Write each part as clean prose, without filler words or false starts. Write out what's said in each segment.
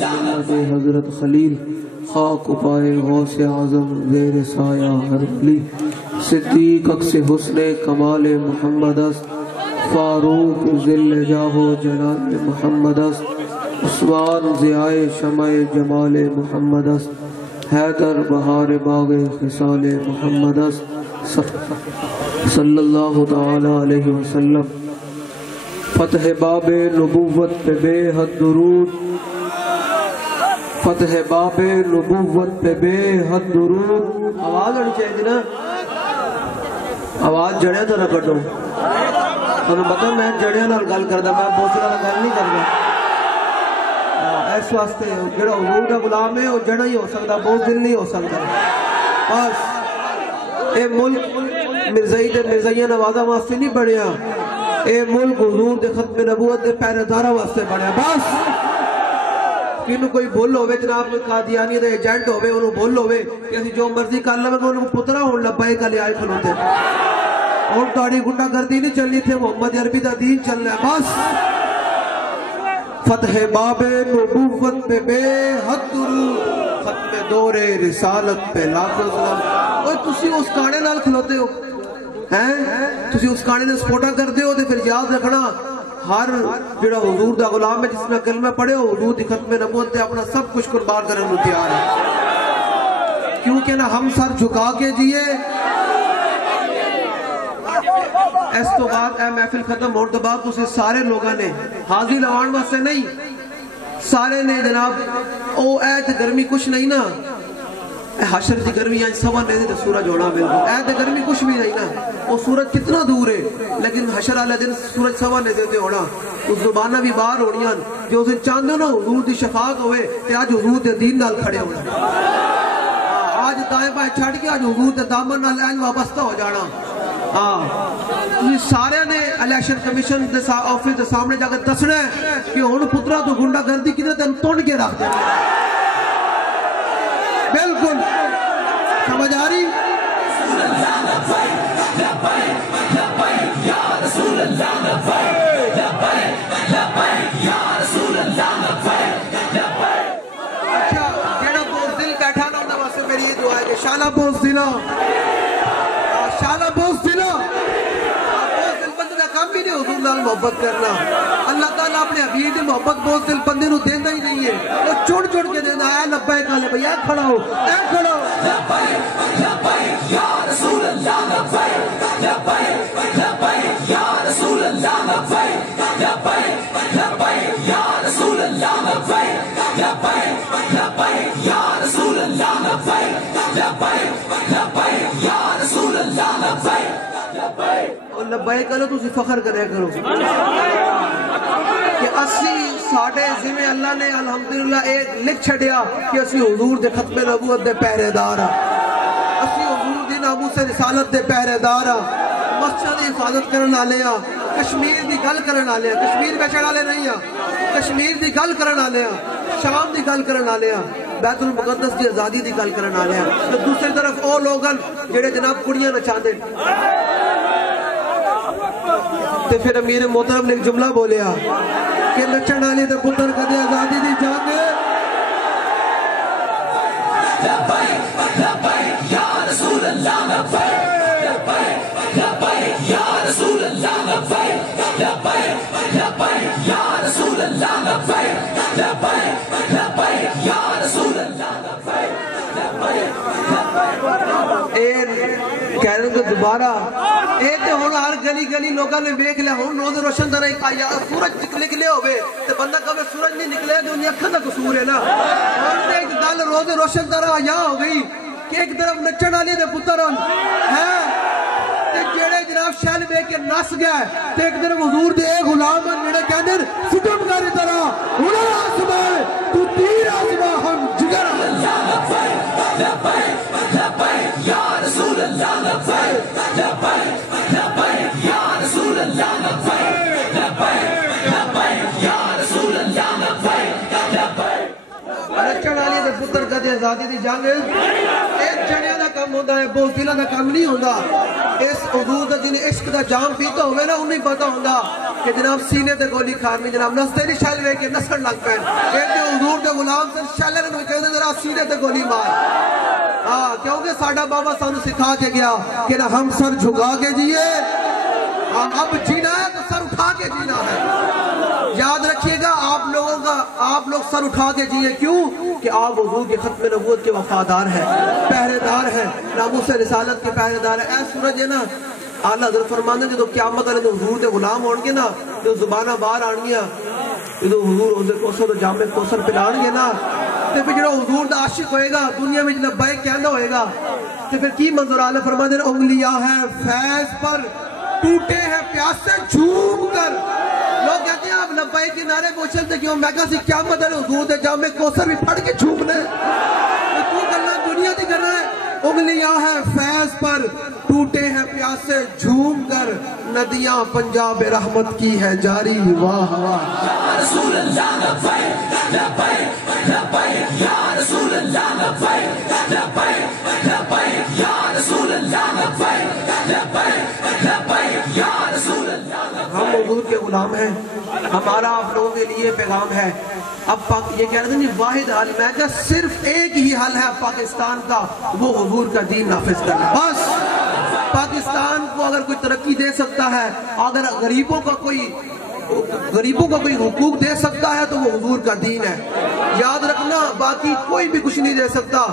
محمد حضرت خلیل خاک پائے غوث اعظم زیر سایہ ہر ولی صدیق اکس حسن کمال محمد است فاروق ذل جاہ و جلال محمد است عثمان ضیاء شمع جمال محمد است حیدر بہار باغ خصال محمد است صلی اللہ تعالی علیہ وسلم فتح باب نبوت پہ بے حد درود فتح باب نبوت پہ بے حد درود آواز ہونی چاہیے نا آواز جڑیا تو نہ کٹو انہوں بتا میں جڑیا نال گل کردا میں بوسلا نال گل نہیں کردا اس واسطے جڑا حضور دا غلام ہے وہ جڑا ہی ہو سکتا بہت دل نہیں ہو سکتا بس اے ملک مرزائی تے مرزائیاں نوازا واسطے نہیں بنیا اے ملک حضور دے ختم نبوت دے پہرے دارہ واسطے بنیا بس کینوں کوئی بھول ہوئے جناب قادیانی دے ایجنٹ ہوئے انہوں بھول ہوئے کہ اسی جو مرضی کر لیں انہوں پترہ ہون لبائے کا لے آئے کھلوتے اور تاڑی گنڈا گردی نہیں چلنی تھے محمد عربی دا دین چل رہا ہے بس فتح باب نبوت پہ بے حد درود ختم دور رسالت پہ لاکھوں سلام اور تسی اس کانے نال کھلوتے ہو تسی اس کانے نے سپورٹا کرتے ہو پھر یاد رکھنا ہر جڑا حضور دا غلام ہے جس نے کلمہ پڑھے ہو حضور دی ختم نبوت تے اپنا سب کچھ قربان کرنے کو تیار ہے کیونکہ نہ ہم سر جھکا کے جیے اس تو بعد اے محفل ختم ہونے تو بعد تسی سارے لوگاں نے حاضری لوان واسطے نہیں سارے نے جناب او اے گرمی کچھ نہیں نا حشر دی گرمی آج سوا نیزے دے سورج ہونا بالکل اے تے گرمی کچھ بھی نہیں نا وہ سورج کتنا دور ہے لیکن حشر والے دن سورج سوا نیزے تے ہونا اس زبانہ بھی باہر ہونیاں جو اس دن چاندے نا حضور دی شفاعت ہوئے تے آج حضور دے دین نال کھڑے ہونا آج دائیں بائیں چھڑ کے آج حضور دے دامن نال اینج وابستہ ہو جانا سارے نے الیکشن کمیشن دے آفس دے سامنے جا کے دسنا ہے کہ ہن پترا تو گنڈا گردی کنے تے توڑ کے رکھ دے بالکل سمجھ آ رہی اچھا جیڑا بوز دل بیٹھا نا انہوں واسطے میری یہ دعا ہے کہ شانہ بوز دلا شانہ بوز دلا بوز دل بندے کا کام بھی نہیں حضور نال محبت کرنا اللہ تعالیٰ اپنے حبیب دی محبت بوز دل بندے نو دیندہ ہی نہیں ہے وہ چوڑ چوڑ کے دیندہ ہے لبائک آلے بھئی اے کھڑا ہو اے کھڑا ہو لبائک لبائک یا رسول اللہ لبائک لبائک لبائک یا رسول اللہ لبائک لبائک لبائک یا رسول اللہ لبائک لبائک لبائک یا رسول اللہ لبائک لبائک لبائک یا رسول اللہ لبائک اور لبائک آلے تو اسی فخر کرے کرو کہ اسی ساڑھے ذمہ اللہ نے الحمدللہ ایک لکھ چھڑیا کہ اسی حضور دے ختم نبوت دے پہرے دارا اسی حضور دی ناموس رسالت دے پہرے دارا مسجد حفاظت کرن آلے ہاں کشمیر دی گل کرن آلے ہاں کشمیر بیچڑ آلے نہیں ہاں کشمیر دی گل کرن آلے ہاں شام دی گل کرن آلے ہاں بیت المقدس دی آزادی دی گل کرن آلے ہاں دوسری طرف او لوگن جڑے جناب کڑیاں نچا دیں تے پھر امیر محترم نے ایک جملہ بولیا کہ نچن آلی تے پتر کدے آزادی دی جانگے لبائک لبائک یا رسول اللہ لبائک لبائک لبائک یا رسول اللہ لبائک لبائک لبائک یا رسول اللہ لبائک لبائک لبائک یا رسول اللہ لبائک لبائک کہہ رہے ہیں کہ دوبارہ اے تے ہون ہر گلی گلی لوگاں نے دیکھ لیا ہون روز روشن طرح آیا سورج نکلے ہوئے تے بندہ کہے سورج نہیں نکلے تو انہیں اکھا دا قصور ہے نا اور تے ایک گل روز روشن طرح آیا ہو گئی کہ ایک طرف نچن والی دے پتر ہیں تے جڑے جناب شہل بے کے نس گئے تے ایک طرف حضور دے غلام جڑے کہندے ستم کاری طرح انہاں آسمان تو تیر آسمان ہم جگر لبائک لبائک لبائک یا رسول اللہ لبائک لبائک لبائک یا رسول اللہ لبائک لبائک لبائک یا رسول اللہ لبائک لبائک نچن والی دے پتر کدے آزادی دی جنگ ایک جنیا دا کام ہوندا ہے بوزدلاں دا کام نہیں ہوندا اس حضور دا جن عشق دا جام پیتا ہوئے نا انہیں پتا ہوندا کہ جناب سینے تے گولی کھارنی جناب نستے نہیں شیل وے کے نسن لگ پین کہتے حضور دے غلام سے شیلر میں کہتے ذرا سینے تے گولی مار کیونکہ ساڈا بابا سانو سکھا کے گیا کہ نہ ہم سر جھکا کے جیے اب جینا ہے تو سر اٹھا کے جینا ہے یاد رکھیے گا آپ لوگ سر اٹھا کے جیے کیوں کہ آپ حضور کے ختم نبوت کے وفادار ہیں پہرے دار ہیں ناموس رسالت کے پہرے دار ہیں اے سورج ہے نا آلہ حضرت فرمانے جو قیامت والے تو حضور دے غلام ہون گے نا جو زبانہ باہر آن گیا جو حضور حضور کوسر تو جامع کوسر پلان گے نا تو پھر جو حضور دا عاشق ہوئے گا دنیا میں جنہ بائے کہنا ہوئے گا تو پھر کی منظر آلہ فرمانے انگلیاں ہیں فیض پر ٹوٹے ہیں پیاسے جھوم کر لوگ کہتے ہیں آپ لبائی کے نعرے پوچھلتے کیوں میں کہا سی قیامت ہے حضور دے جامع کوسر بھی پھڑ کے جھومنے تو کرنا دنیا دی کرنا ہے انگلیاں ہیں فیض پر ٹوٹے ہیں پیاسے جھوم کر ندیاں پنجاب رحمت کی ہے جاری واہ واہ یا رسول اللہ لبیک لبیک لبیک یا رسول اللہ لبیک لبیک لبیک یا رسول اللہ لبیک لبیک لبیک یا رسول اللہ ہم حضور کے غلام ہیں ہمارا آپ لوگوں کے لیے پیغام ہے اب یہ کہہ رہے ہیں واحد حل میں کہ صرف ایک ہی حل ہے پاکستان کا وہ حضور کا دین نافذ کرنا بس پاکستان کو اگر کوئی ترقی دے سکتا ہے اگر غریبوں کا کوئی حقوق دے سکتا ہے تو وہ حضور کا دین ہے یاد رکھنا باقی کوئی بھی کچھ نہیں دے سکتا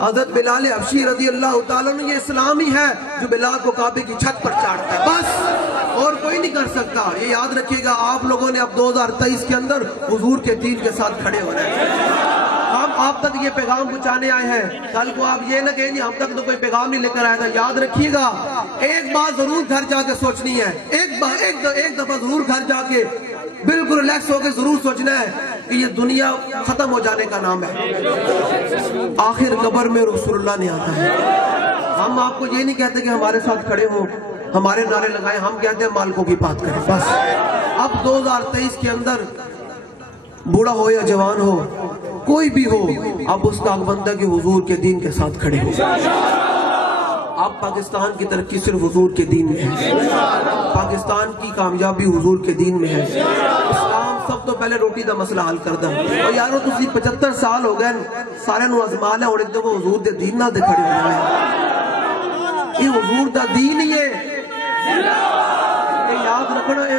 حضرت بلال حبشی رضی اللہ تعالیٰ نے یہ اسلام ہی ہے جو بلال کو کعبے کی چھت پر چاڑتا ہے بس اور کوئی نہیں کر سکتا یہ یاد رکھیے گا آپ لوگوں نے اب 2023 کے اندر حضور کے دین کے ساتھ کھڑے ہونا ہے ہم آپ تک یہ پیغام پہنچانے آئے ہیں کل کو آپ یہ نہ کہیں جی ہم تک تو کوئی پیغام نہیں لے کر آیا تھا یاد رکھیے گا ایک بات ضرور گھر جا کے سوچنی ہے ایک دفعہ ضرور گھر جا کے بالکل ریلیکس ہو کے ضرور سوچنا ہے کہ یہ دنیا ختم ہو جانے کا نام ہے آخر قبر میں رسول اللہ نے آتا ہے ہم آپ کو یہ نہیں کہتے کہ ہمارے ساتھ کھڑے ہوں ہمارے نعرے لگائیں ہم کہتے ہیں مالکوں کی بات کریں بس اب 2023 کے اندر بوڑھا ہو یا جوان ہو کوئی بھی ہو اب اس کا بندہ کہ حضور کے دین کے ساتھ کھڑے ہو اب پاکستان کی ترقی صرف حضور کے دین میں ہے پاکستان کی کامیابی حضور کے دین میں ہے اسلام سب تو پہلے روٹی دا مسئلہ حل کر دا اور یارو تسی 75 سال ہو گئے سارے نو ازمان ہے اور ایک دفعہ حضور دے دین نہ دے کھڑے ہو جائے یہ حضور دا دین ہی ہے یہ یاد رکھنا ہے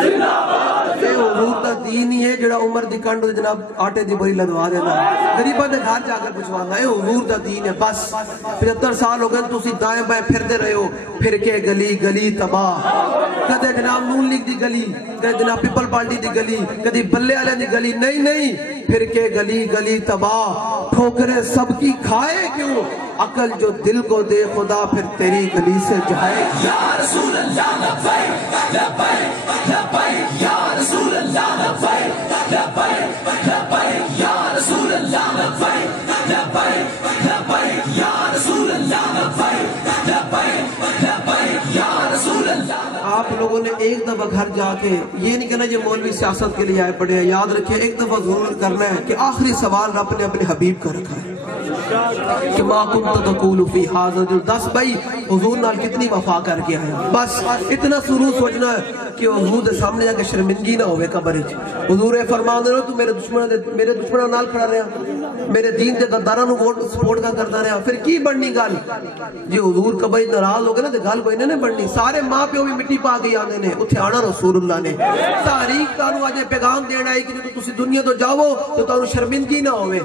یہ حضور دا دین ہی ہے جڑا عمر دی کنڈ جناب آٹے دی بری لگوا دینا غریبہ دے گھر جا کر پچھوانا یہ حضور دا دین ہے بس 75 سال ہو گئے تو اسی دائیں بائیں پھر دے رہے ہو پھر کے گلی گلی تباہ کدے جناب نون لیگ دی گلی کدے جناب پیپل پارٹی دی گلی کدے بلے والے دی گلی نہیں پھر کے گلی گلی تباہ ٹھوکریں سب کی کھائے کیوں عقل جو دل کو دے خدا پھر تیری گلی سے جائے یا رسول اللہ لبیک لبیک لبیک یا رسول اللہ لبیک لبیک لبیک یا رسول اللہ لبیک لبیک لبیک یا رسول اللہ لبیک لبیک لبیک یا رسول اللہ آپ لوگوں نے ایک دفعہ گھر جا کے یہ نہیں کہنا یہ مولوی سیاست کے لیے آئے پڑے ہیں یاد رکھیں ایک دفعہ ضرور کرنا ہے کہ آخری سوال رب نے اپنے حبیب کا رکھا ہے کہ ما کنت تقول فی ھذا 10 بھائی حضور نال کتنی وفا کر کے آیا بس اتنا ضرور سوچنا ہے کہ حضور دے سامنے جا کے شرمندگی نہ ہوئے قبر وچ حضور فرمان دے تو میرے دشمناں نال کھڑا رہیا میرے دین دے غداراں نو ووٹ سپورٹ کردا رہیا پھر کی بننی گل جے حضور کبھی ناراض ہو گئے نا تے گل کوئی نہیں بننی سارے ماں پیو بھی مٹی پا کے آندے نے اوتھے آنا رسول اللہ نے تاریخ تانوں اج پیغام دینا ہے کہ جے تسی دنیا تو جاؤ تو تانوں شرمندگی نہ ہوے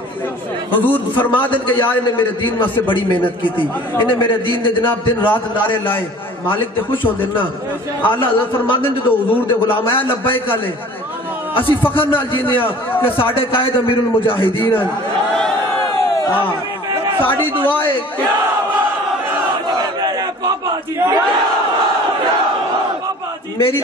حضور فرما دے کہ یار نے میرے دین واسطے بڑی محنت کی تھی انہیں میرے دین دے جناب دن رات نعرے لائے مالک تے خوش ہوندے نا اعلی حضرت فرماندے جو حضور دے غلام ہے لبیک علی اسی فخر نال جیندے ہاں کہ ساڈے قائد امیر المجاہدین ہیں ساڈی دعا ہے میری